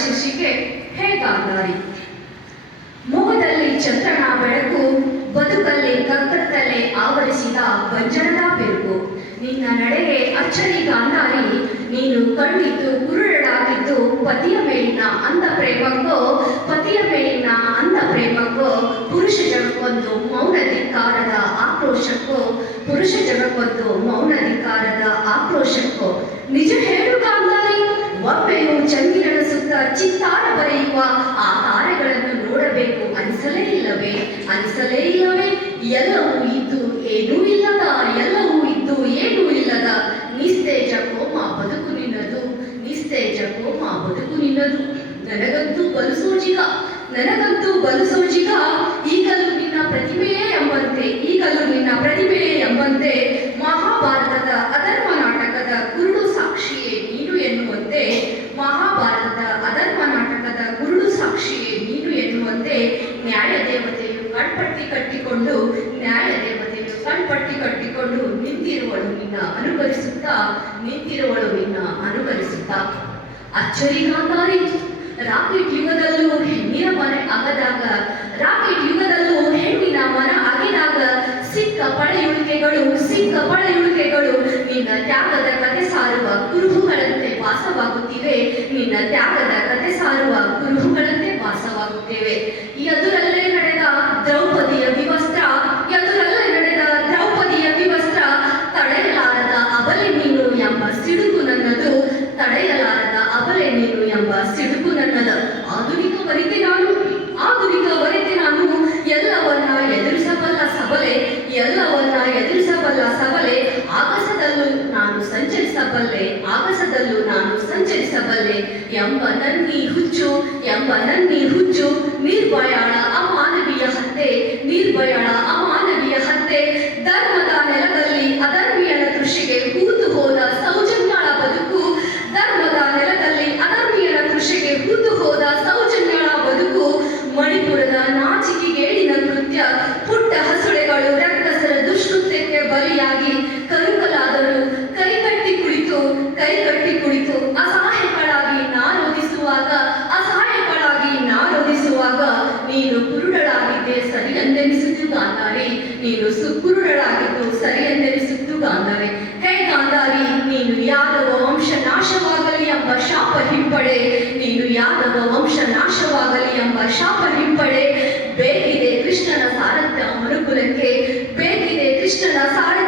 ಶೀರ್ಷಿಕೆ ಹೇಗಾದಾರಿ ಮೊಗದಲ್ಲಿ ಚಂದ್ರನ ಬೆಳಕು, ಬದುಕಲ್ಲಿ ಕಗ್ಗತ್ತಲೆ ಆವರಿಸಿದ ಬಂಜರದ ಬೆಳಕು. ನಿನ್ನ ನಡೆಗೆ ಅಚ್ಚರಿ ಗಾಂಧಾರಿ ನೀನು ಕಣ್ಣಿದ್ದು ಕುರುಡಾಗಿದ್ದು ಪತಿಯ ಮೇಲಿನ ಅಂಧ ಪ್ರೇಮಕ್ಕೋ, ಪತಿಯ ಮೇಲಿನ ಅಂಧ ಪ್ರೇಮಕ್ಕೋ, ಪುರುಷ ಜಗಕ್ಕೊಂದು ಮೌನಧಿಕಾರದ ಆಕ್ರೋಶಕ್ಕೋ, ಪುರುಷ ಜಗಕ್ಕೊಂದು ಮೌನಧಿಕಾರದ ಆಕ್ರೋಶಕ್ಕೋ. ನಿಜ ಹೇಳು ಒಮ್ಮೆಯೂ ಚಂದಿರನ ಸುತ್ತ ಚಿತ್ತಾರ ಬರೆಯುವ ಆ ತಾರೆಗಳನ್ನು ನೋಡಬೇಕು. ಅನಿಸಲೇ ಇಲ್ಲವೇ? ಅನಿಸಲೇ ಇಲ್ಲವೇ? ಎಲ್ಲವೂ ಇದ್ದು ಏನೂ ಇಲ್ಲದ, ಎಲ್ಲವೂ ಇದ್ದು ಏನೂ ಇಲ್ಲದ. ನಿಸ್ತೇಜ ಕೋಮ ಬದುಕು ನಿನ್ನದು, ನಿಸ್ತೇಜ ಕೋಮ ಬದುಕು ನಿನ್ನದು. ನನಗಂತೂ ಬಲು ಸೋಜಿಗ ನನಗಂತೂ ಬಲು ಸೋಜಿಗ ಈಗಲೂ ನಿನ್ನ ಪ್ರತಿಮೆಯೇ ಎಂಬಂತೆ, ಈಗಲೂ ನಿನ್ನ ಪ್ರತಿಮೆಯೇ ಎಂಬಂತೆ. ಕಟ್ಟಿಕೊಂಡು ನಿಂತಿರುವಳು ನಿನ್ನ ಅನುಕರಿಸುತ್ತಾ, ನಿಂತಿರುವಳು ನಿನ್ನ ಅನುಕರಿಸುತ್ತಾ. ಅಚ್ಚರಿ ಗಾಂಧಾರಿ ರಾಕೆಟ್ ಯುಗದಲ್ಲೂ ಹೆಣ್ಣಿನ ಮನೆ ಆಗದಾಗ ರಾಕೆಟ್ ಯುಗದಲ್ಲೂ ಹೆಣ್ಣಿನ ಮನ ಆಗಿದಾಗ ಸಿಕ್ಕ ಪಳೆಯುಳಿಕೆಗಳು ಸಿಕ್ಕ ಪಳೆಯುಳಿಕೆಗಳು ನಿನ್ನ ತ್ಯಾಗದ ಕತೆ ಸಾರುವ ಕುರುಹುಗಳಂತೆ ವಾಸವಾಗುತ್ತಿವೆ. ನಿನ್ನ ತ್ಯಾಗದ ಕತೆ ಸಾರುವ ಕುರುಹುಗಳಂತೆ ಎಂಬ ಸಿಡುಕು ಬಲಿಯಾಗಿ ಕರುಕಲಾದರು ಕೈಕಟ್ಟಿ ಕುಳಿತು ಕೈಕಟ್ಟಿ ಕುಳಿತು ಅಸಹಾಯಕಳಾಗಿ ನಾರೋಧಿಸುವಾಗ ಅಸಹಾಯಕಳಾಗಿ ನಾರೋಧಿಸುವಾಗ ನೀನು ಕುರುಡಳಾಗಿದ್ದೆ ಸರಿಯೆಂದೆನಿಸಿತು ಗಾಂಧಾರಿ. ನೀನು ಸುಕುರುಡಳಾಗಿದ್ದು ಸರಿಯೆಂದೆನಿಸಿತು ಗಾಂಧಾರಿ. ಹೇ ಗಾಂಧಾರಿ, ನೀನು ಯಾದವ ವಂಶ ನಾಶವಾಗಲಿ ಎಂಬ ಶಾಪ ಹಿಂಪಡೆ. ನೀನು ಯಾದವ ವಂಶ ನಾಶವಾಗಲಿ ಎಂಬ ಶಾಪ ಹಿಂಪಡೆ. ಬೇಕಿದೆ ಕೃಷ್ಣನ ಸಾರಥ್ಯ ಮನುಕುಲಕ್ಕೆ ಬೇಕಿದೆ ಕೃಷ್ಣನ ಸಾರಥ್ಯ